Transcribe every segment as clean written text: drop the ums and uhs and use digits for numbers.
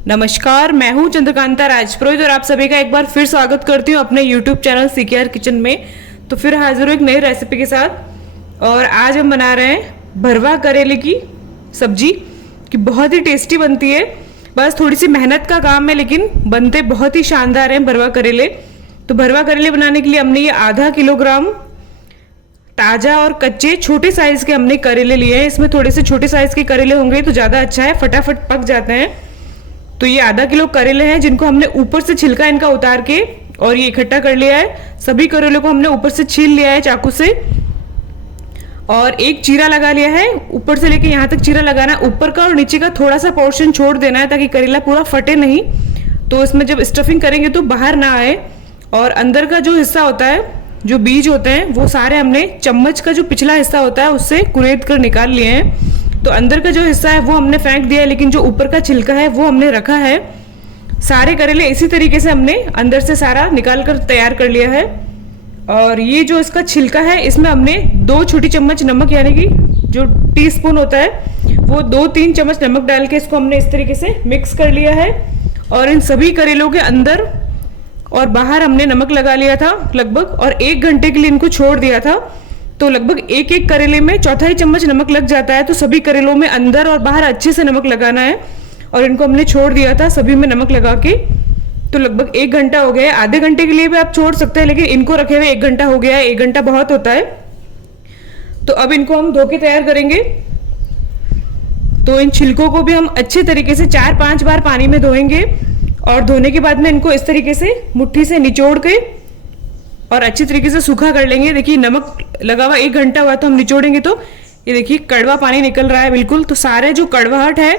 नमस्कार, मैं हूं चंद्रकांता राजपुरोहित और आप सभी का एक बार फिर स्वागत करती हूं अपने YouTube चैनल सीकेआर किचन में। तो फिर हाजिर हूं एक नई रेसिपी के साथ और आज हम बना रहे हैं भरवा करेले की सब्जी कि बहुत ही टेस्टी बनती है। बस थोड़ी सी मेहनत का काम है लेकिन बनते बहुत ही शानदार हैं भरवा करेले। तो भरवा करेले बनाने के लिए हमने ये आधा किलोग्राम ताज़ा और कच्चे छोटे साइज़ के हमने करेले लिए हैं। इसमें थोड़े से छोटे साइज़ के करेले होंगे तो ज़्यादा अच्छा है, फटाफट पक जाते हैं। तो ये आधा किलो करेले हैं जिनको हमने ऊपर से छिलका इनका उतार के और ये इकट्ठा कर लिया है। सभी करेलों को हमने ऊपर से छील लिया है चाकू से और एक चीरा लगा लिया है। ऊपर से लेके यहाँ तक चीरा लगाना है, ऊपर का और नीचे का थोड़ा सा पोर्शन छोड़ देना है ताकि करेला पूरा फटे नहीं। तो इसमें जब स्टफिंग करेंगे तो बाहर ना आए। और अंदर का जो हिस्सा होता है, जो बीज होते हैं, वो सारे हमने चम्मच का जो पिछला हिस्सा होता है उससे कुरेद कर निकाल लिए हैं। तो अंदर का जो हिस्सा है वो हमने फेंक दिया है लेकिन जो ऊपर का छिलका है वो हमने रखा है। सारे करेले इसी तरीके से हमने अंदर से सारा निकाल कर तैयार कर लिया है। और ये जो इसका छिलका है इसमें हमने 2 छोटी चम्मच नमक यानी कि जो टीस्पून होता है वो 2-3 चम्मच नमक डाल के इसको हमने इस तरीके से मिक्स कर लिया है। और इन सभी करेलों के अंदर और बाहर हमने नमक लगा लिया था लगभग, और 1 घंटे के लिए इनको छोड़ दिया था। तो लगभग एक एक करेले में 1/4 चम्मच नमक लग जाता है। तो सभी करेलों में अंदर और बाहर अच्छे से नमक लगाना है और इनको हमने छोड़ दिया था सभी में नमक लगा के। तो लगभग 1 घंटा हो गया है। आधे घंटे के लिए भी आप छोड़ सकते हैं लेकिन इनको रखे हुए 1 घंटा हो गया है। 1 घंटा बहुत होता है। तो अब इनको हम धो के तैयार करेंगे। तो इन छिलकों को भी हम अच्छे तरीके से 4-5 बार पानी में धोएंगे और धोने के बाद में इनको इस तरीके से मुट्ठी से निचोड़ के और अच्छी तरीके से सूखा कर लेंगे। देखिए नमक लगा हुआ 1 घंटा हुआ तो हम निचोड़ेंगे तो ये देखिए कड़वा पानी निकल रहा है बिल्कुल। तो सारे जो कड़वाहट है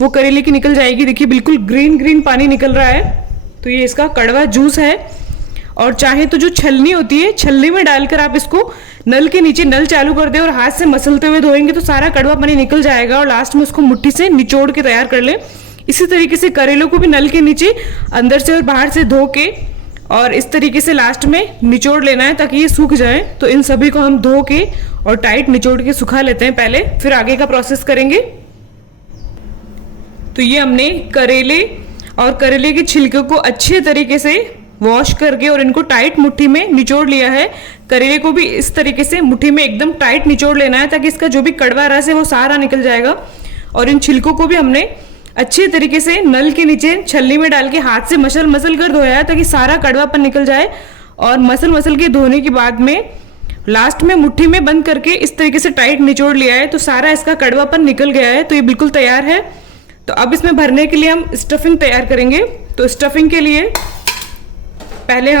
वो करेले की निकल जाएगी। देखिए बिल्कुल ग्रीन ग्रीन पानी निकल रहा है। तो ये इसका कड़वा जूस है। और चाहे तो जो छलनी होती है, छलनी में डालकर आप इसको नल के नीचे नल चालू कर दे और हाथ से मसलते हुए धोएंगे तो सारा कड़वा पानी निकल जाएगा। और लास्ट में उसको मुट्ठी से निचोड़ के तैयार कर ले। इसी तरीके से करेलों को भी नल के नीचे अंदर से और बाहर से धो के और इस तरीके से लास्ट में निचोड़ लेना है ताकि ये सूख जाए। तो इन सभी को हम धो के और टाइट निचोड़ के सुखा लेते हैं पहले, फिर आगे का प्रोसेस करेंगे। तो ये हमने करेले और करेले के छिलके को अच्छे तरीके से वॉश करके और इनको टाइट मुट्ठी में निचोड़ लिया है। करेले को भी इस तरीके से मुट्ठी में एकदम टाइट निचोड़ लेना है ताकि इसका जो भी कड़वा रस है वो सारा निकल जाएगा। और इन छिलकों को भी हमने अच्छे तरीके से नल के नीचे छलनी में डाल के हाथ से मसल मसल कर धोया है ताकि सारा कड़वापन निकल जाए। और मसल मसल के धोने के बाद में लास्ट में मुट्ठी में बंद करके इस तरीके से टाइट निचोड़ लिया है तो सारा इसका कड़वापन निकल गया है। तो ये बिल्कुल तैयार है। तो अब इसमें भरने के लिए हम स्टफिंग तैयार करेंगे। तो स्टफिंग के लिए पहले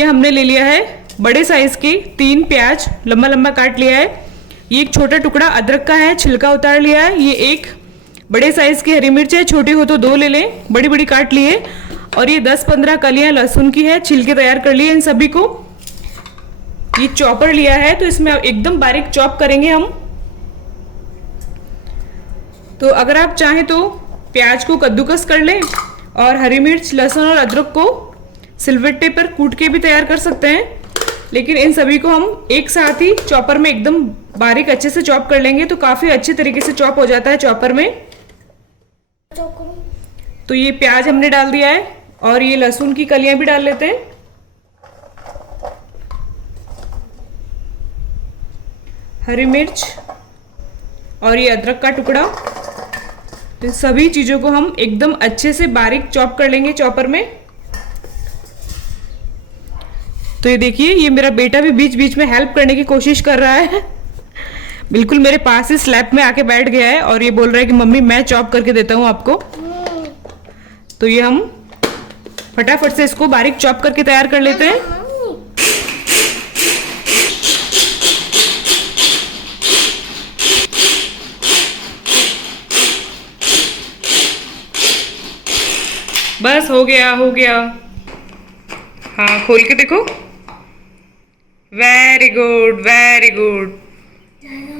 हमने ले लिया है बड़े साइज के 3 प्याज, लंबा लंबा काट लिया है। ये एक छोटा टुकड़ा अदरक का है, छिलका उतार लिया है। ये एक बड़े साइज की हरी मिर्च है, छोटी हो तो 2 ले लें, बड़ी बड़ी काट लिए। और ये 10-15 कलियां लहसुन की है, छिलके तैयार कर लिए इन सभी को। ये चॉपर लिया है तो इसमें एकदम बारीक चॉप करेंगे हम। तो अगर आप चाहें तो प्याज को कद्दूकस कर लें और हरी मिर्च, लहसुन और अदरक को सिलबट्टे पर कूट के भी तैयार कर सकते हैं। लेकिन इन सभी को हम एक साथ ही चॉपर में एकदम बारीक अच्छे से चॉप कर लेंगे तो काफी अच्छे तरीके से चॉप हो जाता है चॉपर में। तो ये प्याज हमने डाल दिया है और ये लहसुन की कलियां भी डाल लेते हैं। हरी मिर्च और ये अदरक का टुकड़ा। तो सभी चीजों को हम एकदम अच्छे से बारीक चॉप कर लेंगे चॉपर में। तो ये देखिए ये मेरा बेटा भी बीच बीच में हेल्प करने की कोशिश कर रहा है। बिल्कुल मेरे पास ही स्लैब में आके बैठ गया है और ये बोल रहा है कि मम्मी मैं चॉप करके देता हूँ आपको। तो ये हम फटाफट से इसको बारीक चॉप करके तैयार कर लेते हैं। बस हो गया हो गया। हाँ खोल के देखो। Very good very good.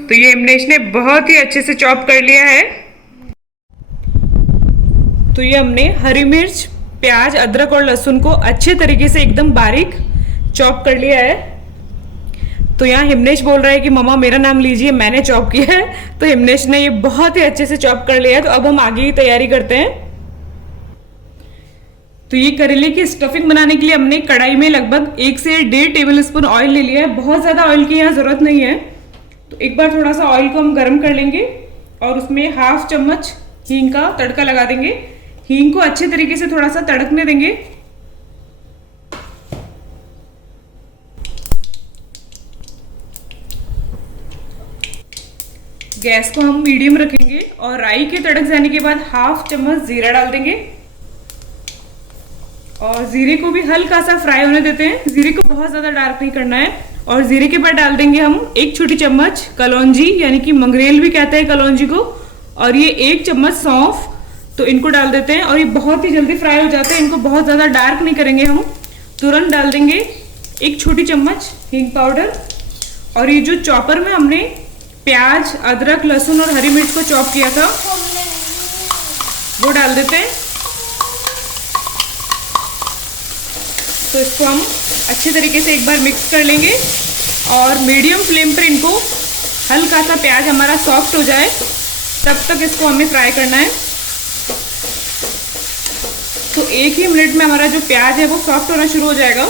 तो ये हिमनेश ने बहुत ही अच्छे से चॉप कर लिया है। तो ये हमने हरी मिर्च, प्याज, अदरक और लहसुन को अच्छे तरीके से एकदम बारीक चॉप कर लिया है। तो यहाँ हिमनेश बोल रहा है कि मम्मा मेरा नाम लीजिए, मैंने चॉप किया है। तो हिमनेश ने ये बहुत ही अच्छे से चॉप कर लिया है। तो अब हम आगे की तैयारी करते हैं। तो ये करेले की स्टफिंग बनाने के लिए हमने कढ़ाई में लगभग 1 से 1.5 टेबल स्पून ऑयल ले लिया है। बहुत ज्यादा ऑयल की यहाँ जरूरत नहीं है। तो एक बार थोड़ा सा ऑयल को हम गर्म कर लेंगे और उसमें 1/2 चम्मच हींग का तड़का लगा देंगे। हींग को अच्छे तरीके से थोड़ा सा तड़कने देंगे। गैस को हम मीडियम रखेंगे और राई के तड़क जाने के बाद 1/2 चम्मच जीरा डाल देंगे और जीरे को भी हल्का सा फ्राई होने देते हैं। जीरे को बहुत ज्यादा डार्क नहीं करना है। और जीरे के बाद डाल देंगे हम 1 छोटी चम्मच कलौंजी, यानी कि मंगरेल भी कहते हैं कलौंजी को, और ये 1 चम्मच सौंफ। तो इनको डाल देते हैं और ये बहुत ही जल्दी फ्राई हो जाते हैं। इनको बहुत ज्यादा डार्क नहीं करेंगे हम। तुरंत डाल देंगे 1 छोटी चम्मच हींग पाउडर। और ये जो चॉपर में हमने प्याज, अदरक, लहसुन और हरी मिर्च को चॉप किया था वो डाल देते हैं। तो इसको हम अच्छे तरीके से एक बार मिक्स कर लेंगे और मीडियम फ्लेम पर इनको हल्का सा प्याज हमारा सॉफ्ट हो जाए तब तक इसको हमें फ्राई करना है। तो 1 ही मिनट में हमारा जो प्याज है वो सॉफ्ट होना शुरू हो जाएगा।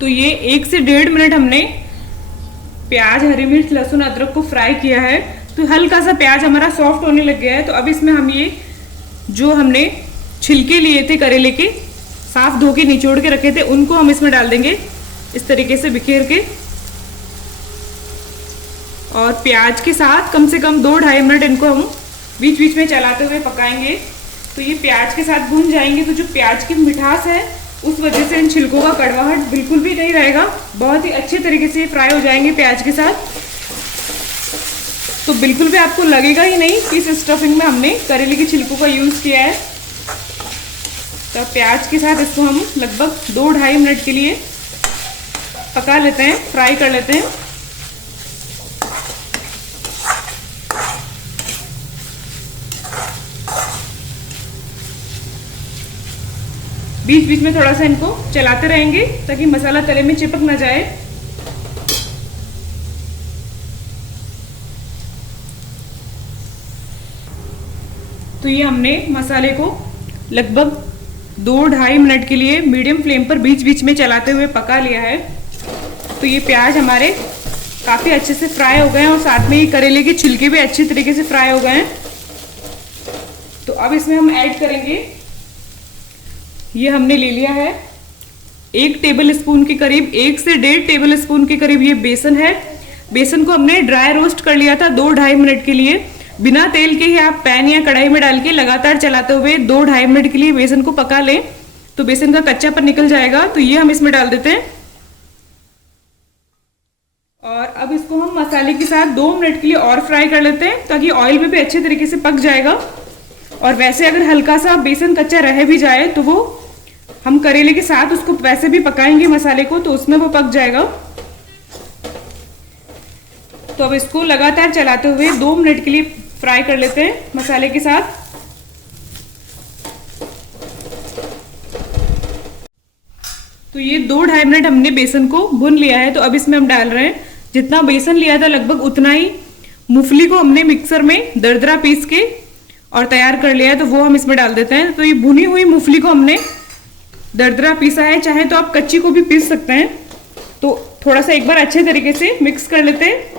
तो ये 1 से 1.5 मिनट हमने प्याज, हरी मिर्च, लहसुन, अदरक को फ्राई किया है। तो हल्का सा प्याज हमारा सॉफ्ट होने लग गया है। तो अब इसमें हम ये जो हमने छिलके लिए थे करेले के, साफ धो के निचोड़ के रखे थे, उनको हम इसमें डाल देंगे इस तरीके से बिखेर के। और प्याज के साथ कम से कम 2-2.5 मिनट इनको हम बीच बीच में चलाते हुए पकाएंगे। तो ये प्याज के साथ भून जाएंगे तो जो प्याज की मिठास है उस वजह से इन छिलकों का कड़वाहट बिल्कुल भी नहीं रहेगा। बहुत ही अच्छे तरीके से फ्राई हो जाएंगे प्याज के साथ। तो बिल्कुल भी आपको लगेगा ही नहीं कि इस स्टफिंग में हमने करेले की छिलकों का यूज़ किया है। तो प्याज के साथ इसको हम लगभग 2-2.5 मिनट के लिए पका लेते हैं, फ्राई कर लेते हैं। बीच बीच में थोड़ा सा इनको चलाते रहेंगे ताकि मसाला तले में चिपक ना जाए। तो ये हमने मसाले को लगभग 2-2.5 मिनट के लिए मीडियम फ्लेम पर बीच बीच में चलाते हुए पका लिया है। तो ये प्याज हमारे काफ़ी अच्छे से फ्राई हो गए हैं और साथ में ये करेले के छिलके भी अच्छी तरीके से फ्राई हो गए हैं। तो अब इसमें हम ऐड करेंगे, ये हमने ले लिया है 1 टेबल स्पून के करीब, 1 से 1.5 टेबल स्पून के करीब ये बेसन है। बेसन को हमने ड्राई रोस्ट कर लिया था 2-2.5 मिनट के लिए। बिना तेल के ही आप पैन या कढ़ाई में डाल के लगातार चलाते हुए 2-2.5 मिनट के लिए बेसन को पका लें तो बेसन का कच्चापन निकल जाएगा। तो ये हम इसमें डाल देते हैं और अब इसको हम मसाले के साथ 2 मिनट के लिए और फ्राई कर लेते हैं ताकि ऑयल में भी अच्छे तरीके से पक जाएगा। और वैसे अगर हल्का सा बेसन कच्चा रह भी जाए तो वो हम करेले के साथ उसको वैसे भी पकाएंगे मसाले को, तो उसमें वो पक जाएगा। तो अब इसको लगातार चलाते हुए 2 मिनट के लिए फ्राई कर लेते हैं मसाले के साथ। तो ये 2-2.5 मिनट हमने बेसन को भून लिया है। तो अब इसमें हम डाल रहे हैं, जितना बेसन लिया था लगभग उतना ही मूंगफली को हमने मिक्सर में दरदरा पीस के और तैयार कर लिया है, तो वो हम इसमें डाल देते हैं। तो ये भुनी हुई मूंगफली को हमने दरदरा पीसा है, चाहे तो आप कच्ची को भी पीस सकते हैं। तो थोड़ा सा एक बार अच्छे तरीके से मिक्स कर लेते हैं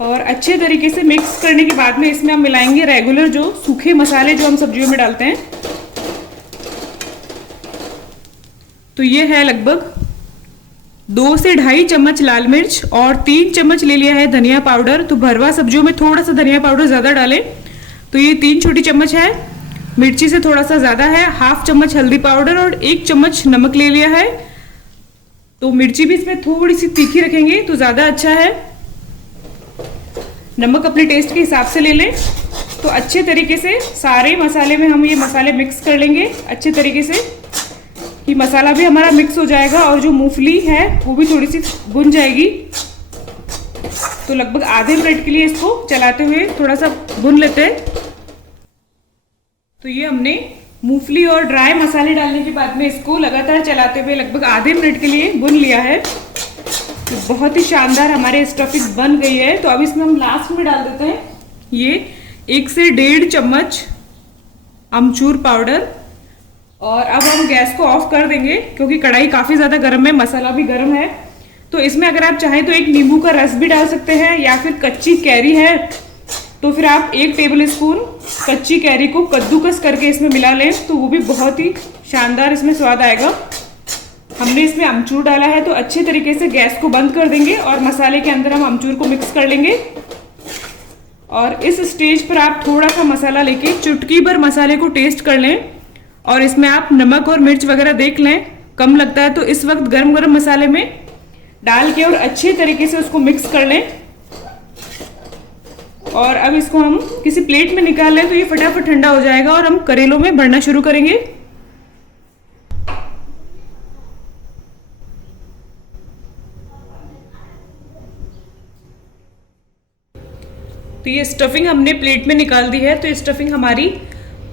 और अच्छे तरीके से मिक्स करने के बाद में इसमें हम मिलाएंगे रेगुलर जो सूखे मसाले जो हम सब्जियों में डालते हैं। तो ये है लगभग 2 से 2.5 चम्मच लाल मिर्च और 3 चम्मच ले लिया है धनिया पाउडर। तो भरवा सब्जियों में थोड़ा सा धनिया पाउडर ज़्यादा डालें। तो ये 3 छोटी चम्मच है, मिर्ची से थोड़ा सा ज़्यादा है, 1/2 चम्मच हल्दी पाउडर और 1 चम्मच नमक ले लिया है। तो मिर्ची भी इसमें थोड़ी सी तीखी रखेंगे तो ज़्यादा अच्छा है। नमक अपने टेस्ट के हिसाब से ले लें। तो अच्छे तरीके से सारे मसाले में हम ये मसाले मिक्स कर लेंगे अच्छे तरीके से कि मसाला भी हमारा मिक्स हो जाएगा और जो मूंगफली है वो भी थोड़ी सी भुन जाएगी। तो लगभग आधे मिनट के लिए इसको चलाते हुए थोड़ा सा भुन लेते हैं। तो ये हमने मूंगफली और ड्राई मसाले डालने के बाद में इसको लगातार चलाते हुए लगभग आधे मिनट के लिए भून लिया है। तो बहुत ही शानदार हमारे स्टफिंग बन गई है। तो अब इसमें हम लास्ट में डाल देते हैं ये 1 से 1.5 चम्मच अमचूर पाउडर। और अब हम गैस को ऑफ कर देंगे क्योंकि कढ़ाई काफ़ी ज़्यादा गर्म है, मसाला भी गर्म है। तो इसमें अगर आप चाहें तो एक नींबू का रस भी डाल सकते हैं, या फिर कच्ची कैरी है तो फिर आप 1 टेबल स्पून कच्ची कैरी को कद्दूकस करके इसमें मिला लें, तो वो भी बहुत ही शानदार इसमें स्वाद आएगा। हमने इसमें अमचूर डाला है तो अच्छे तरीके से गैस को बंद कर देंगे और मसाले के अंदर हम अमचूर को मिक्स कर लेंगे। और इस स्टेज पर आप थोड़ा सा मसाला लेके चुटकी भर मसाले को टेस्ट कर लें और इसमें आप नमक और मिर्च वगैरह देख लें, कम लगता है तो इस वक्त गरम गरम मसाले में डाल के और अच्छे तरीके से उसको मिक्स कर लें। और अब इसको हम किसी प्लेट में निकाल लें तो ये फटाफट ठंडा हो जाएगा और हम करेलों में भरना शुरू करेंगे। तो ये स्टफिंग हमने प्लेट में निकाल दी है। तो ये स्टफिंग हमारी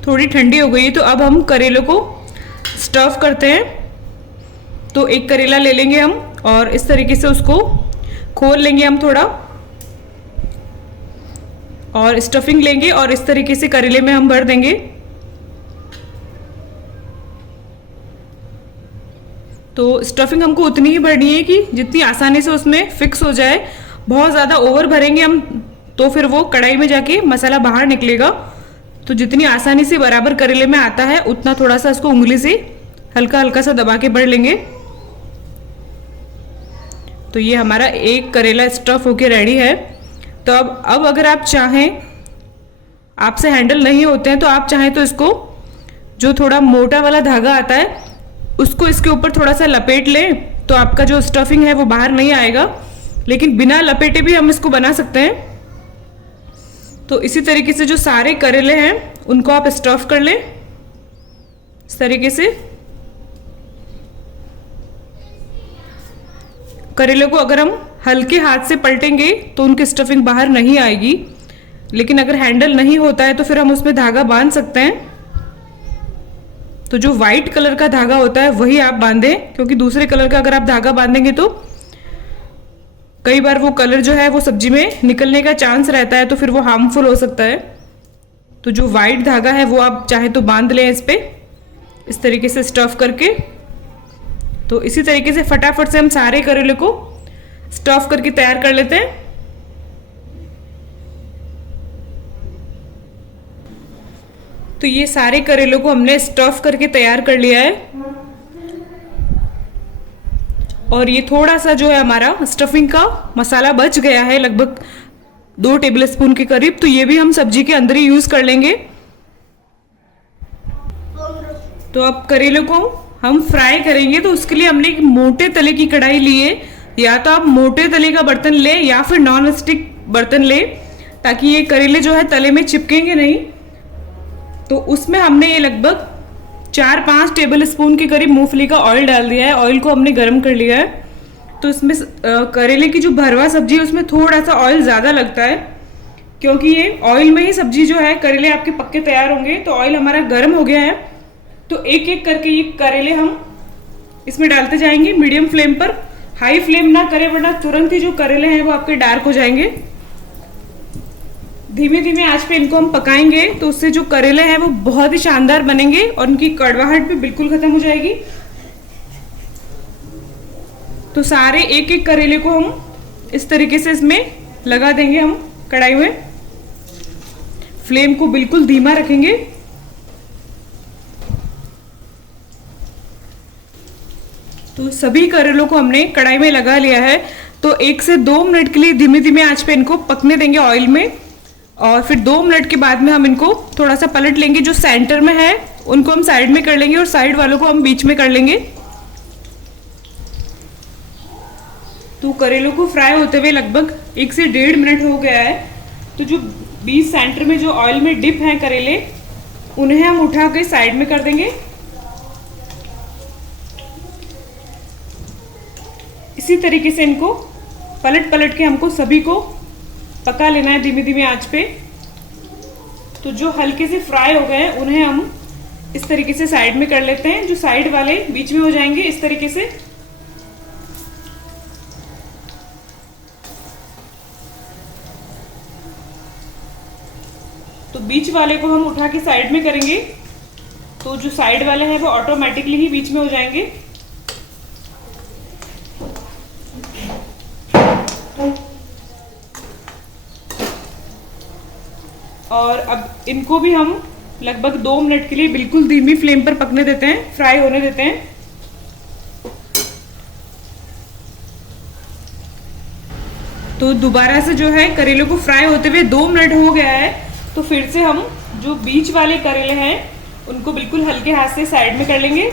थोड़ी ठंडी हो गई है। तो अब हम करेलों को स्टफ करते हैं। तो एक करेला ले लेंगे हम और इस तरीके से उसको खोल लेंगे हम थोड़ा, और स्टफिंग लेंगे और इस तरीके से करेले में हम भर देंगे। तो स्टफिंग हमको उतनी ही भरनी है कि जितनी आसानी से उसमें फिक्स हो जाए। बहुत ज़्यादा ओवर भरेंगे हम तो फिर वो कढ़ाई में जाके मसाला बाहर निकलेगा। तो जितनी आसानी से बराबर करेले में आता है उतना थोड़ा सा इसको उंगली से हल्का हल्का सा दबा के भर लेंगे। तो ये हमारा एक करेला स्टफ होके रेडी है। तो अब अगर आप चाहें, आपसे हैंडल नहीं होते हैं तो आप चाहें तो इसको जो थोड़ा मोटा वाला धागा आता है उसको इसके ऊपर थोड़ा सा लपेट लें, तो आपका जो स्टफिंग है वो बाहर नहीं आएगा। लेकिन बिना लपेटे भी हम इसको बना सकते हैं। तो इसी तरीके से जो सारे करेले हैं उनको आप स्टफ कर लें इस तरीके से। करेले को अगर हम हल्के हाथ से पलटेंगे तो उनकी स्टफिंग बाहर नहीं आएगी, लेकिन अगर हैंडल नहीं होता है तो फिर हम उसमें धागा बांध सकते हैं। तो जो वाइट कलर का धागा होता है वही आप बांधें, क्योंकि दूसरे कलर का अगर आप धागा बांधेंगे तो कई बार वो कलर जो है वो सब्जी में निकलने का चांस रहता है, तो फिर वो हार्मफुल हो सकता है। तो जो वाइट धागा है वो आप चाहे तो बांध लें इस पे इस तरीके से स्टफ करके। तो इसी तरीके से फटाफट से हम सारे करेले को स्टफ करके तैयार कर लेते हैं। तो ये सारे करेलों को हमने स्टफ करके तैयार कर लिया है। और ये थोड़ा सा जो है हमारा स्टफिंग का मसाला बच गया है, लगभग 2 टेबल स्पून के करीब। तो ये भी हम सब्जी के अंदर ही यूज कर लेंगे। तो अब करेलों को हम फ्राई करेंगे, तो उसके लिए हमने एक मोटे तले की कढ़ाई ली है। या तो आप मोटे तले का बर्तन ले या फिर नॉन स्टिक बर्तन ले, ताकि ये करेले जो है तले में चिपकेंगे नहीं। तो उसमें हमने ये लगभग 4-5 टेबल स्पून के करीब मूंगफली का ऑयल डाल दिया है। ऑयल को हमने गर्म कर लिया है। तो इसमें करेले की जो भरवा सब्जी है उसमें थोड़ा सा ऑयल ज़्यादा लगता है, क्योंकि ये ऑयल में ही सब्जी जो है करेले आपके पक्के तैयार होंगे। तो ऑयल हमारा गर्म हो गया है। तो एक एक करके ये करेले हम इसमें डालते जाएंगे मीडियम फ्लेम पर। हाई फ्लेम ना करें वरना तुरंत ही जो करेले हैं वो आपके डार्क हो जाएंगे। धीमे धीमे आंच पे इनको हम पकाएंगे, तो उससे जो करेले हैं वो बहुत ही शानदार बनेंगे और उनकी कड़वाहट भी बिल्कुल खत्म हो जाएगी। तो सारे एक एक करेले को हम इस तरीके से इसमें लगा देंगे हम कढ़ाई में। फ्लेम को बिल्कुल धीमा रखेंगे। तो सभी करेलों को हमने कढ़ाई में लगा लिया है। तो 1 से 2 मिनट के लिए धीमे धीमे आंच पे इनको पकने देंगे ऑयल में। और फिर 2 मिनट के बाद में हम इनको थोड़ा सा पलट लेंगे। जो सेंटर में है उनको हम साइड में कर लेंगे और साइड वालों को हम बीच में कर लेंगे। तो करेलों को फ्राई होते हुए लगभग 1 से 1.5 मिनट हो गया है। तो जो बीच सेंटर में जो ऑयल में डिप हैं करेले, उन्हें हम उठा के साइड में कर देंगे। इसी तरीके से इनको पलट पलट के हमको सभी को पका लेना है धीमी धीमी आंच पे। तो जो हल्के से फ्राई हो गए हैं उन्हें हम इस तरीके से साइड में कर लेते हैं, जो साइड वाले बीच में हो जाएंगे इस तरीके से। तो बीच वाले को हम उठा के साइड में करेंगे, तो जो साइड वाले हैं वो ऑटोमेटिकली ही बीच में हो जाएंगे। और अब इनको भी हम लगभग 2 मिनट के लिए बिल्कुल धीमी फ्लेम पर पकने देते हैं, फ्राई होने देते हैं। तो दोबारा से जो है करेले को फ्राई होते हुए 2 मिनट हो गया है। तो फिर से हम जो बीच वाले करेले हैं उनको बिल्कुल हल्के हाथ से साइड में कर लेंगे।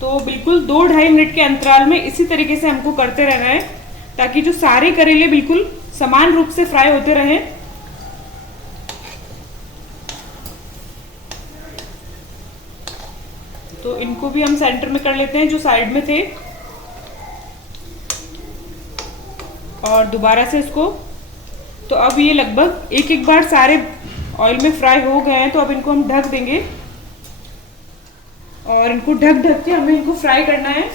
तो बिल्कुल 2-2.5 मिनट के अंतराल में इसी तरीके से हमको करते रहना है, ताकि जो सारे करेले बिल्कुल समान रूप से फ्राई होते रहें। तो इनको भी हम सेंटर में कर लेते हैं जो साइड में थे, और दोबारा से इसको। तो अब ये लगभग एक बार सारे ऑयल में फ्राई हो गए हैं, तो अब इनको हम ढक देंगे और इनको ढक के हमें इनको फ्राई करना है।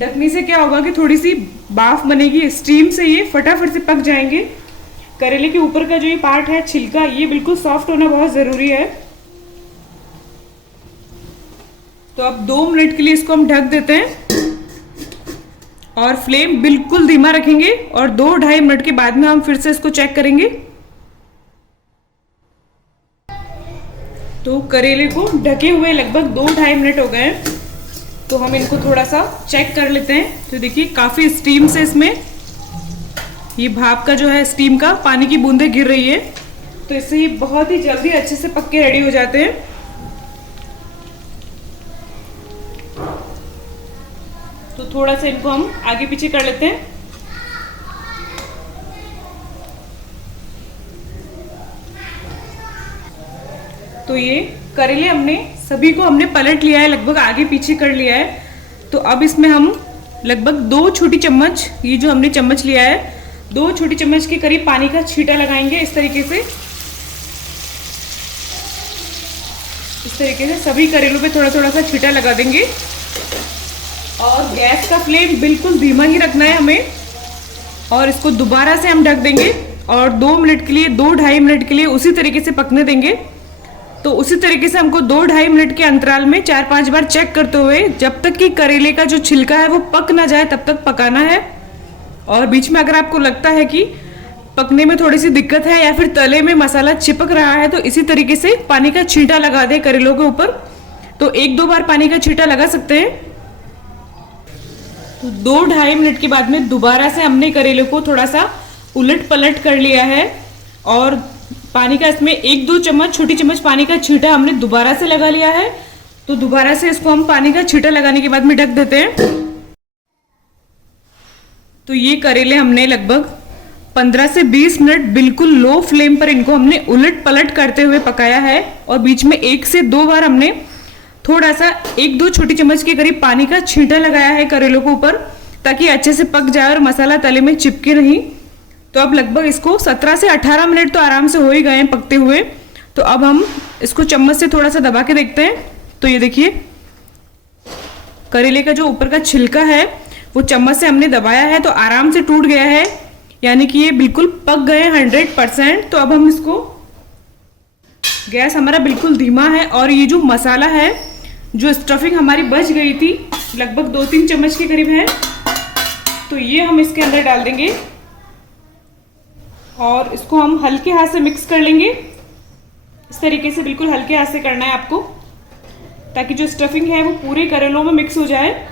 ढकने से क्या होगा कि थोड़ी सी भाप बनेगी, स्टीम से ये फटाफट से पक जाएंगे। करेले के ऊपर का जो ये पार्ट है छिलका, ये बिल्कुल सॉफ्ट होना बहुत ज़रूरी है। तो अब 2 मिनट के लिए इसको हम ढक देते हैं और फ्लेम बिल्कुल धीमा रखेंगे, और 2-2.5 मिनट के बाद में हम फिर से इसको चेक करेंगे। तो करेले को ढके हुए लगभग 2-2.5 मिनट हो गए, तो हम इनको थोड़ा सा चेक कर लेते हैं। तो देखिए काफ़ी स्टीम से इसमें ये भाप का जो है स्टीम का पानी की बूंदें गिर रही है, तो इससे ये बहुत ही जल्दी अच्छे से पक के रेडी हो जाते हैं। तो थोड़ा सा इनको हम आगे पीछे कर लेते हैं। तो ये करेले सभी को हमने पलट लिया है, लगभग आगे पीछे कर लिया है। तो अब इसमें हम लगभग 2 छोटी चम्मच, ये जो हमने चम्मच लिया है, 2 छोटी चम्मच के करीब पानी का छींटा लगाएंगे इस तरीके से। इस तरीके से सभी करेलों पे थोड़ा थोड़ा सा छींटा लगा देंगे, और गैस का फ्लेम बिल्कुल धीमा ही रखना है हमें। और इसको दोबारा से हम ढक देंगे और 2 मिनट के लिए, 2-2.5 मिनट के लिए उसी तरीके से पकने देंगे। तो उसी तरीके से हमको 2-2.5 मिनट के अंतराल में 4-5 बार चेक करते हुए, जब तक कि करेले का जो छिलका है वो पक ना जाए तब तक पकाना है। और बीच में अगर आपको लगता है कि पकने में थोड़ी सी दिक्कत है या फिर तले में मसाला चिपक रहा है, तो इसी तरीके से पानी का छींटा लगा दें करेलों के ऊपर। तो 1-2 बार पानी का छींटा लगा सकते हैं। तो 2-2.5 मिनट के बाद में दोबारा से हमने करेले को थोड़ा सा उलट पलट कर लिया है, और पानी का इसमें 1-2 चम्मच, छोटी चम्मच पानी का छींटा हमने दोबारा से लगा लिया है। तो दोबारा से इसको हम पानी का छींटा लगाने के बाद में ढक देते हैं। तो ये करेले हमने लगभग 15 से 20 मिनट बिल्कुल लो फ्लेम पर इनको हमने उलट पलट करते हुए पकाया है, और बीच में 1 से 2 बार हमने थोड़ा सा 1-2 छोटी चम्मच के करीब पानी का छींटा लगाया है करेलों के ऊपर, ताकि अच्छे से पक जाए और मसाला तले में चिपके नहीं। तो अब लगभग इसको 17 से 18 मिनट तो आराम से हो ही गए हैं पकते हुए। तो अब हम इसको चम्मच से थोड़ा सा दबा के देखते हैं। तो ये देखिए करेले का जो ऊपर का छिलका है वो चम्मच से हमने दबाया है तो आराम से टूट गया है, यानी कि ये बिल्कुल पक गए 100%। तो अब हम इसको, गैस हमारा बिल्कुल धीमा है, और ये जो मसाला है, जो स्टफिंग हमारी बच गई थी लगभग 2-3 चम्मच के करीब है, तो ये हम इसके अंदर डाल देंगे और इसको हम हल्के हाथ से मिक्स कर लेंगे। इस तरीके से बिल्कुल हल्के हाथ से करना है आपको, ताकि जो स्टफिंग है वो पूरे करेलों में मिक्स हो जाए।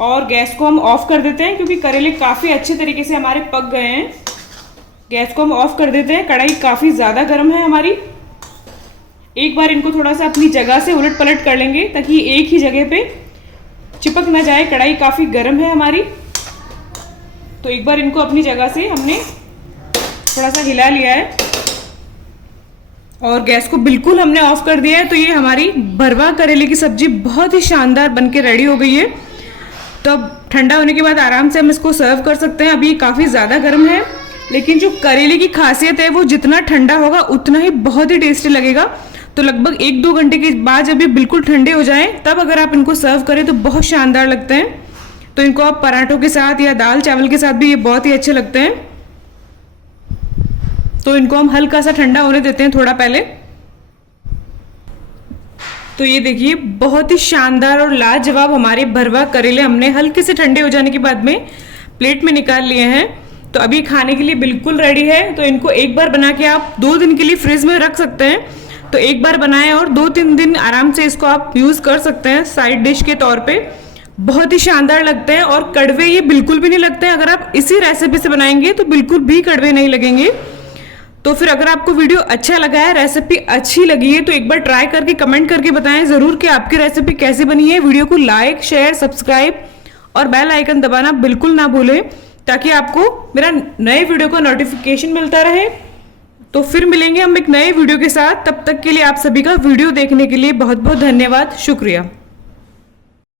और गैस को हम ऑफ कर देते हैं, क्योंकि करेले काफ़ी अच्छे तरीके से हमारे पक गए हैं। गैस को हम ऑफ कर देते हैं। कढ़ाई काफ़ी ज़्यादा गर्म है हमारी। एक बार इनको थोड़ा सा अपनी जगह से उलट पलट कर लेंगे, ताकि एक ही जगह पे चिपक ना जाए। कढ़ाई काफ़ी गर्म है हमारी, तो एक बार इनको अपनी जगह से हमने थोड़ा सा हिला लिया है और गैस को बिल्कुल हमने ऑफ कर दिया है। तो ये हमारी भरवा करेले की सब्जी बहुत ही शानदार बनके रेडी हो गई है। तो अब ठंडा होने के बाद आराम से हम इसको सर्व कर सकते हैं। अभी काफ़ी ज़्यादा गर्म है, लेकिन जो करेले की खासियत है वो जितना ठंडा होगा उतना ही बहुत ही टेस्टी लगेगा। तो लगभग 1-2 घंटे के बाद जब ये बिल्कुल ठंडे हो जाएं तब अगर आप इनको सर्व करें तो बहुत शानदार लगते हैं। तो इनको आप पराठों के साथ या दाल चावल के साथ भी ये बहुत ही अच्छे लगते हैं। तो इनको हम हल्का सा ठंडा होने देते हैं थोड़ा पहले। तो ये देखिए बहुत ही शानदार और लाजवाब हमारे भरवा करेले हमने हल्के से ठंडे हो जाने के बाद में प्लेट में निकाल लिए हैं। तो अभी खाने के लिए बिल्कुल रेडी है। तो इनको एक बार बना के आप 2 दिन के लिए फ्रिज में रख सकते हैं। तो एक बार बनाएं और 2-3 दिन आराम से इसको आप यूज़ कर सकते हैं साइड डिश के तौर पे। बहुत ही शानदार लगते हैं और कड़वे ये बिल्कुल भी नहीं लगते हैं। अगर आप इसी रेसिपी से बनाएंगे तो बिल्कुल भी कड़वे नहीं लगेंगे। तो फिर अगर आपको वीडियो अच्छा लगा है, रेसिपी अच्छी लगी है तो एक बार ट्राई करके कमेंट करके बताएं ज़रूर कि आपकी रेसिपी कैसी बनी है। वीडियो को लाइक, शेयर, सब्सक्राइब और बेल आइकन दबाना बिल्कुल ना भूलें ताकि आपको मेरा नए वीडियो का नोटिफिकेशन मिलता रहे। तो फिर मिलेंगे हम एक नए वीडियो के साथ। तब तक के लिए आप सभी का वीडियो देखने के लिए बहुत बहुत धन्यवाद, शुक्रिया।